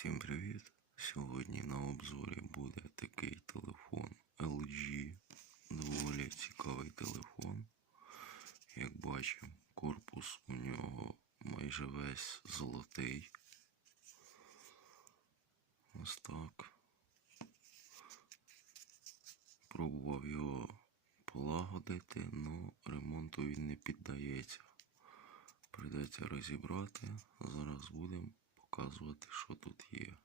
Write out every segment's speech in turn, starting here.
Всім привіт! Сьогодні на обзорі буде такий телефон LG. Доволі цікавий телефон. Як бачимо, корпус у нього майже весь золотий. Ось так. Пробував його полагодити, але ремонту він не піддається. Придеться розібрати. Зараз будемо показувати, що тут є.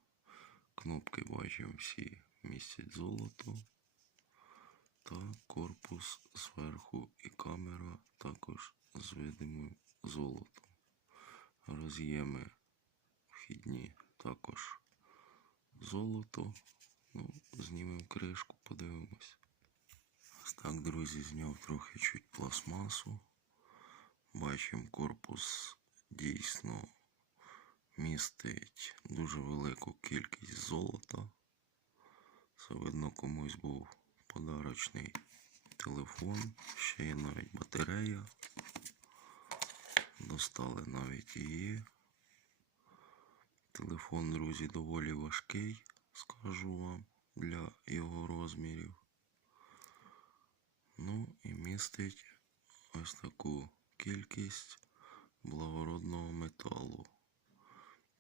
Кнопки бачимо всі містять золото. Та корпус зверху і камера також з видимим золотом. Роз'єми вхідні також золото. Ну, знімемо кришку, подивимось. Ось так, друзі, зняв трохи чуть пластмасу. Бачимо, корпус дійсно містить дуже велику кількість золота. Це видно комусь був подарочний телефон. Ще є навіть батарея. Достали навіть її. Телефон, друзі, доволі важкий, скажу вам, для його розмірів. Ну і містить ось таку кількість благородного металу.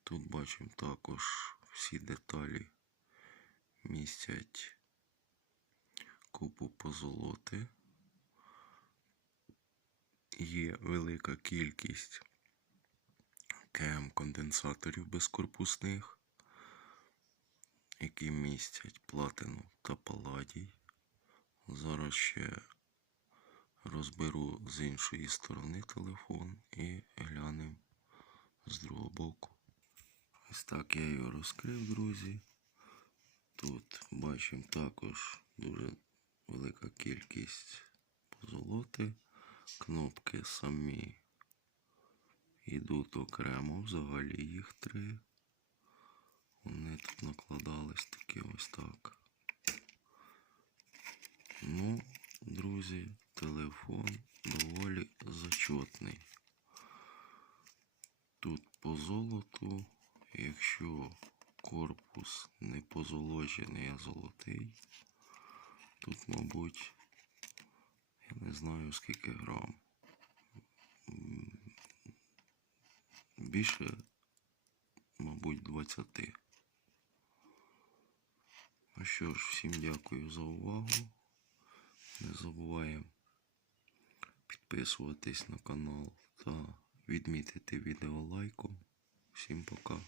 Тут бачимо також всі деталі містять купу позолоти. Є велика кількість КМ конденсаторів безкорпусних, які містять платину та паладій. Зараз ще розберу з іншої сторони телефон і глянемо з другого боку. Ось так я його розкрив, друзі. Тут бачимо також дуже велика кількість позолоти. Кнопки самі йдуть окремо, взагалі їх три. Вони тут накладались такі ось так. Ну, друзі, телефон доволі зачетний. Тут по золоту, якщо корпус не позолочений, а золотий, тут, мабуть, я не знаю скільки грам. Більше, мабуть, 20. Ну що ж, всім дякую за увагу. Не забуваємо підписуватись на канал та відмітити відео лайком. Всім пока.